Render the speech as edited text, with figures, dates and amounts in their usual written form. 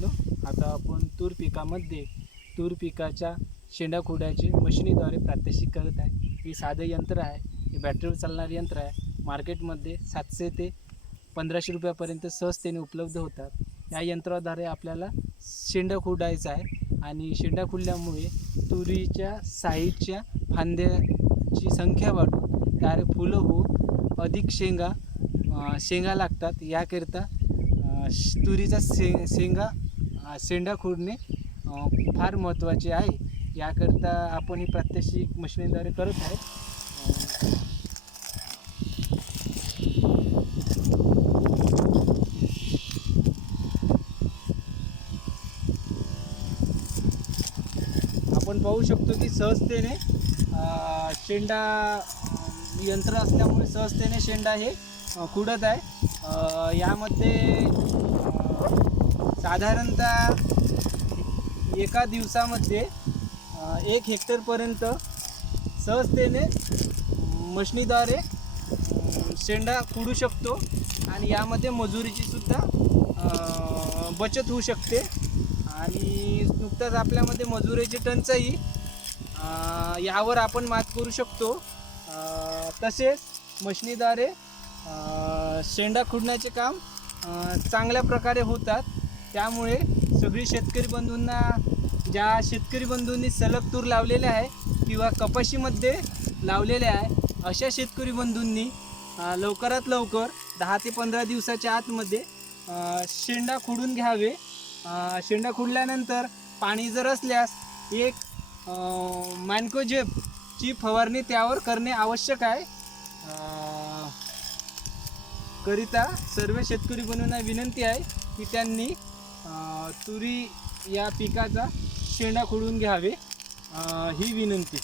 मित्रांनो, आता आपण तूर पिकामध्ये तूर पिकाच्या शेंडा खोडाची मशिनीद्वारे प्रात्यक्षिक करत आहे। हे साधं यंत्र आहे, हे बॅटरीवर चालणारे यंत्र आहे। मार्केटमध्ये 700 ते 1500 रुपयापर्यंत सहजतेने उपलब्ध होतात। या यंत्राद्वारे आपल्याला शेंडा खोडायचा आहे आणि शेंडा खोडल्यामुळे तुरीच्या साईडच्या फांद्याची संख्या वाढून त्यावर फुलं होऊन अधिक शेंगा लागतात। याकरिता तुरीचा शेंडा खोडणे फार महत्त्वाचे आहे। याकरिता आपण ही प्रात्यक्षिक मशिनीद्वारे करत आहे। आपण पाहू शकतो की सहजतेने शेंडा यंत्र असल्यामुळे सहजतेने शेंडा हे खुडत आहे। यामध्ये साधारणतः एका दिवसामध्ये 1 हेक्टरपर्यंत सहजतेने मशिनीद्वारे शेंडा खुडू शकतो आणि यामध्ये मजुरीची सुद्धा बचत होऊ शकते। आणि नुकताच आपल्यामध्ये मजुरीची टंचाई यावर आपण मात करू शकतो। तसेच मशिनीद्वारे शेंडा खुडण्याचे काम चांगल्या प्रकारे होतात। त्यामुळे सगळी शेतकरी बंधूंना, ज्या शेतकरी बंधूंनी सलग तूर लावलेले आहे किंवा कपाशीमध्ये लावलेले आहे, अशा शेतकरी बंधूंनी लवकरात लवकर 10 ते 15 दिवसाच्या आतमध्ये शेंडा खुडून घ्यावे। शेंडा खुडल्यानंतर पाणी जर असल्यास एक मॅन्कोजेबची फवारणी त्यावर करणे आवश्यक आहे। करिता सर्व शेतकरी बंधूंना विनंती आहे की त्यांनी तुरी या पिकाचा शेंडा खुडून घ्यावे, ही विनंती।